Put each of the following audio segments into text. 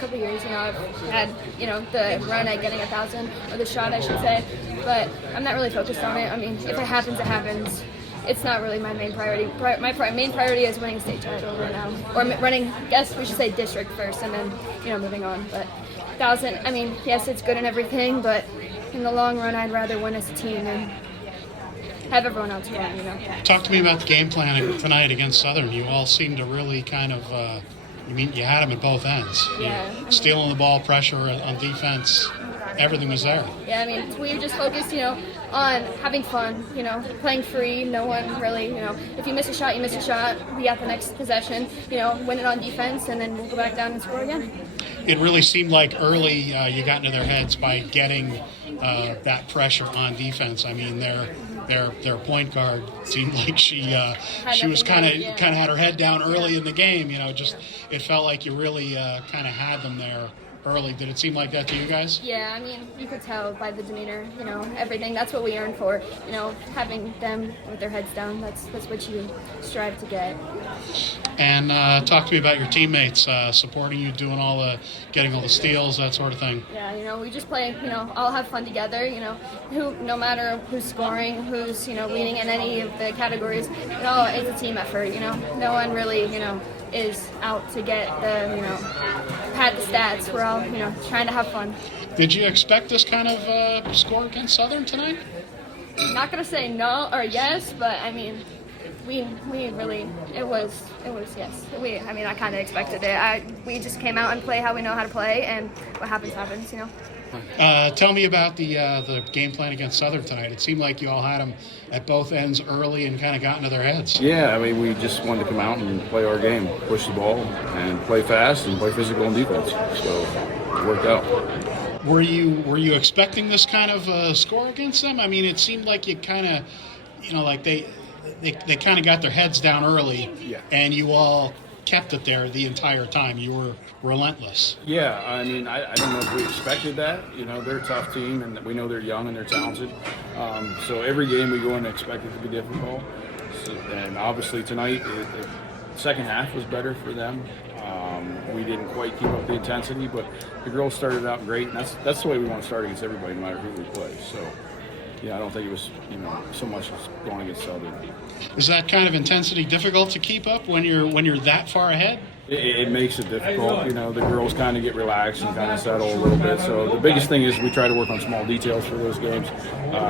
couple of years, I've had, the run at getting 1,000, or the shot, I should say, but I'm not really focused on it. I mean, if it happens, it happens. It's not really my main priority. My main priority is winning state title right now, or running, I guess we should say district first, and then, moving on. But 1,000, I mean, yes, it's good and everything, but in the long run, I'd rather win as a team than have everyone else win, Talk to me about the game plan tonight against Southern. You all seem to really kind of, you had them at both ends. Yeah. Stealing the ball, pressure on defense, everything was there. Yeah, I mean, we just focused, on having fun, playing free. No one really, if you miss a shot, you miss a shot. We got the next possession, win it on defense, and then we'll go back down and score again. It really seemed like early you got into their heads by getting that pressure on defense. I mean, their point guard seemed like she was kind of had her head down early in the game. Just it felt like you really kind of had them there early. Did it seem like that to you guys? Yeah, I mean, you could tell by the demeanor, everything. That's what we earn for, having them with their heads down. That's what you strive to get. And talk to me about your teammates supporting you, getting all the steals, that sort of thing. Yeah, we just play, all have fun together, no matter who's scoring, who's, leading in any of the categories, it's a team effort, No one really, is out to get the, pad the stats. We're all, trying to have fun. Did you expect this kind of score against Southern tonight? I'm not going to say no or yes, but, I mean, we really, it was yes. I kind of expected it. We just came out and play how we know how to play, and what happens, happens, Tell me about the game plan against Southern tonight. It seemed like you all had them at both ends early and kind of got into their heads. Yeah, we just wanted to come out and play our game, push the ball, and play fast and play physical and defense. So it worked out. Were you expecting this kind of score against them? I mean, it seemed like you kind of, like they kind of got their heads down early, yeah. And you all kept it there the entire time. You were relentless. Yeah, I mean, I don't know if we expected that. They're a tough team, and we know they're young and they're talented. So every game we go in and expect it to be difficult. And obviously tonight, the second half was better for them. We didn't quite keep up the intensity, but the girls started out great, and that's the way we want to start against everybody, no matter who we play. So, yeah, I don't think it was, so much as going against Southern. Is that kind of intensity difficult to keep up when you're that far ahead? It makes it difficult. The girls kind of get relaxed and kind of settle a little bit. So the biggest thing is we try to work on small details for those games.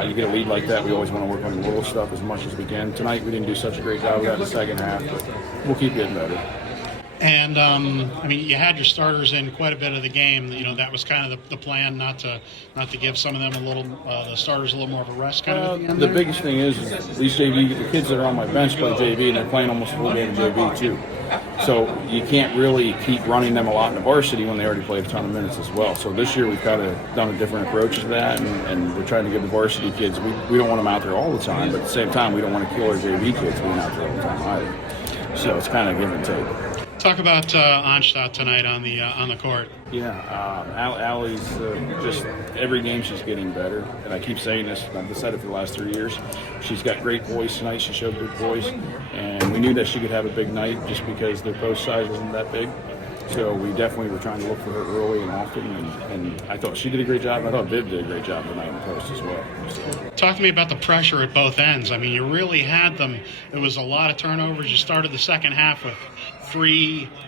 You get a lead like that, we always want to work on the little stuff as much as we can. Tonight we didn't do such a great job of that in the second half, but we'll keep getting better. And, you had your starters in quite a bit of the game. That was kind of the plan, not to give some of them the starters a little more of a rest kind of at the end The there? biggest thing is these JV, the kids that are on my bench play JV, and they're playing almost a full game of JV too. So you can't really keep running them a lot in the varsity when they already played a ton of minutes as well. So this year we've kind of done a different approach to that, and we're trying to give the varsity kids, we don't want them out there all the time, but at the same time we don't want to kill our JV kids being out there all the time either. So it's kind of give and take. Talk about Onstadt tonight on the court. Yeah, Allie's just every game she's getting better, and I keep saying this. I've said it for the last 3 years. She's got great voice tonight. She showed good voice, and we knew that she could have a big night just because their post size wasn't that big. So we definitely were trying to look for her early and often, and I thought she did a great job. I thought Viv did a great job tonight in the post as well. So. Talk to me about the pressure at both ends. I mean, you really had them. There was a lot of turnovers. You started the second half with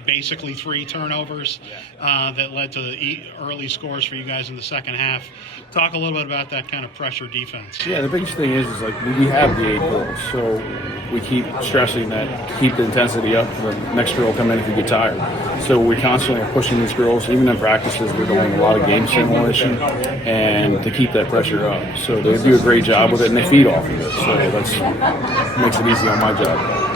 basically three turnovers that led to the early scores for you guys in the second half. Talk a little bit about that kind of pressure defense. Yeah, the biggest thing is like we have the 8 goals, so we keep stressing that, keep the intensity up. The next girl will come in if you get tired. So we constantly are pushing these girls. Even in practices, we're doing a lot of game simulation and to keep that pressure up. So they do a great job with it, and they feed off of it. So that makes it easy on my job.